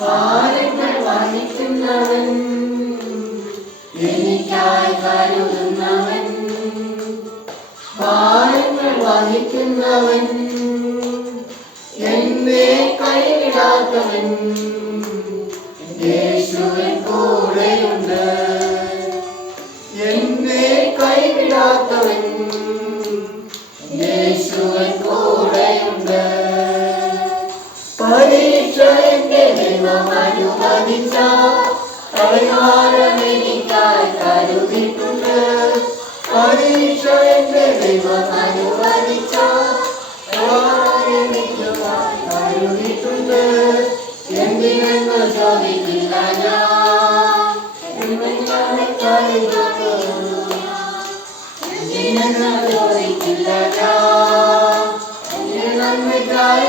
ഭാരങ്ങൾ വഹിക്കുന്നവൻ എനിക്കായി കരുതുന്നവൻ ഭാരങ്ങൾ വഹിക്കുന്നവൻ എന്നെ കൈവിടാത്തവൻ യേശുവൻ കൂടെയുണ്ട്. എന്നെ കൈവിടാത്തവൻ പരീക്ഷ എന്റെ ദൈവം അനുവദിച്ച പരിഹാരം എനിക്കായി കരുതിയിട്ടുണ്ട് പരീക്ഷ എന്റെ ദൈവം അനുവദിച്ച പരിഹാരം എനിക്കായി കരുതിയിട്ടുണ്ട് എന്തിനെന്ന് ചോദിക്കില്ല ഞാൻ. എന്തിനെന്ന് ചോദിക്കില്ല ഞാൻ. എന്റെ നന്മയ്ക്കായി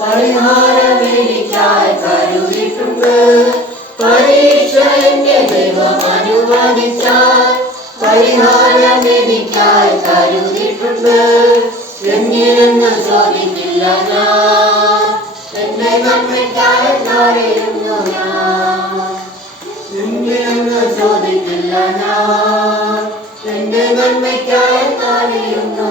പരിഹാരം എനിക്കായി കരുതിയിട്ടുണ്ട് പരീക്ഷ എന്റെ ദൈവം അനുവദിച്ചാൽ പരിഹാരം എനിക്കായി കരുതിയിട്ടുണ്ട് എങ്ങനെന്ന് ചോദിക്കില്ല ഞാൻ അറിയുന്നു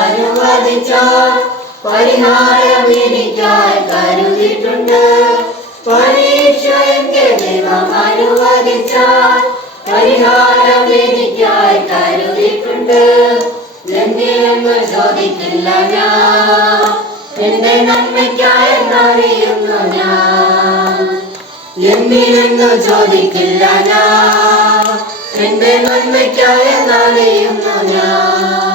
അനുവദിച്ചാൽ പരിഹാരം പരിഹാരം ചോദിക്കില്ല ഞാൻ. എന്തിനെന്ന് ചോദിക്കില്ല ഞാൻ. എന്റെ നന്മയ്ക്കായി അറിയുന്നു ഞാൻ.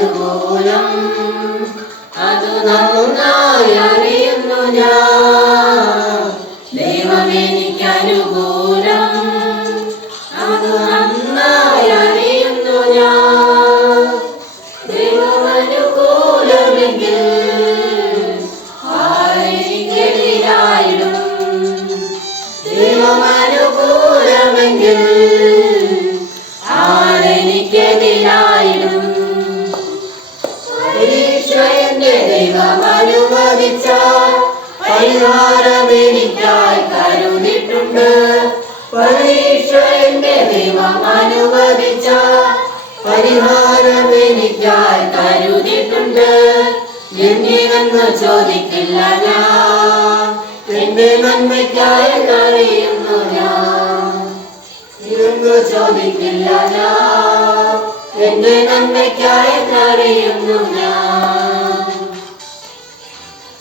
अनुकूलम् പരിഹാരം എനിക്കായി കരുതിയിട്ടുണ്ട്. എന്നെ നന്മ ചോദിക്കില്ല ഞാൻ. എന്റെ നന്മയ്ക്കായി കറിയുന്നു ഞാൻ. ഇരുന്നു ചോദിക്കില്ല ഞാൻ. എന്റെ നന്മയ്ക്കായി കറിയുന്നു ഞാൻ.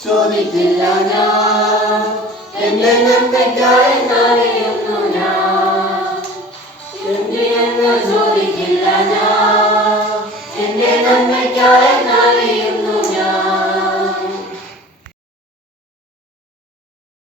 ചോദിക്കില്ല ഞാൻ. എന്റെ നന്മയ്ക്കായി കറിയുന്നു ഞാൻ. എന്റെ ചോദിക്കില്ല ഞാൻ.